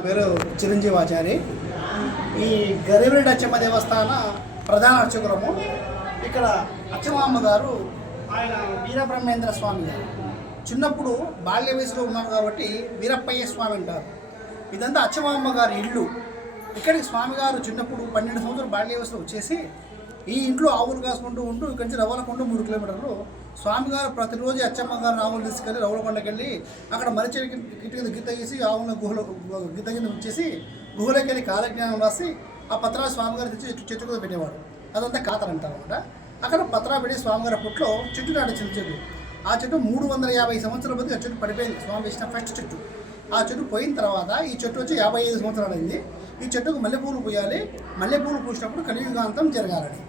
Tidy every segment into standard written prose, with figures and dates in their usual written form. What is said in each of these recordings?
నా పేరు చిరంజీవాచారి. ఈ గరిబిరెడ్డి అచ్చమ్మ దేవస్థాన ప్రధాన అర్చకులము. ఇక్కడ అచ్చమ్మ గారు ఆయన వీరబ్రహ్మేంద్ర స్వామి గారు చిన్నప్పుడు బాల్య వయసులో ఉన్నారు కాబట్టి వీరప్పయ్య స్వామి అంటారు. ఇదంతా అచ్చమ్మ గారి ఇల్లు. ఇక్కడికి స్వామిగారు చిన్నప్పుడు 12 సంవత్సరాలు బాల్య వయసులో వచ్చేసి ఈ ఇంట్లో ఆవులు కాసుకుంటూ ఉంటూ ఇక్కడి నుంచి రవ్వలకొండ 3 కిలోమీటర్లు. స్వామిగారు ప్రతిరోజు అచ్చమ్మ గారిని ఆవులు తీసుకెళ్ళి రవ్వలకొండకి వెళ్ళి అక్కడ మరిచె కింద గీత గీసి ఆవులను గీత కింద ఉంచేసి గుహలోకి వెళ్ళి కాలజ్ఞానం రాసి ఆ పత్రాలు స్వామిగారు తెచ్చి చెట్టు మీద పెట్టేవాడు. అదంతా కాతర్ అంటారు అనమాట. అక్కడ పత్రాలు పెట్టి స్వామిగారి పుట్లో చెట్టు నాటి చిన్న చెట్టు. ఆ చెట్టు 350 సంవత్సరాల బట్టి ఆ చెట్టు పడిపోయింది. స్వామి వేసిన ఫస్ట్ చెట్టు. ఆ చెట్టు పోయిన తర్వాత ఈ చెట్టు వచ్చి 55 సంవత్సరాలు అయింది. ఈ చెట్టుకు మల్లెపూలు పూయాలి. మల్లెపూలు పూసినప్పుడు కలియుగాంతం జరగాలని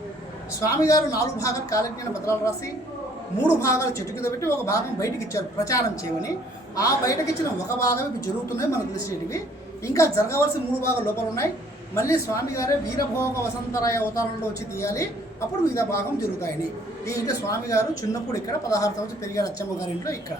స్వామిగారు 4 భాగాలు కాలజ్ఞాన పత్రాలు రాసి 3 భాగాలు చెట్టు కింద పెట్టి ఒక భాగం బయటకి ఇచ్చారు ప్రచారం చేయమని. ఆ బయటకి ఇచ్చిన ఒక భాగం ఇవి జరుగుతున్నాయి మనకు తెలిసేటివి. ఇంకా జరగవలసిన 3 భాగాలు లోపల ఉన్నాయి. మళ్ళీ స్వామిగారే వీరభోగ వసంతరాయ అవతారంలో వచ్చి తీయాలి. అప్పుడు మిగతా భాగం జరుగుతాయని. ఈ ఇంట్లో స్వామిగారు చిన్నప్పుడు ఇక్కడ 16 సంవత్సరాలు పెరిగారు అచ్చమ్మ గారి ఇంట్లో ఇక్కడ.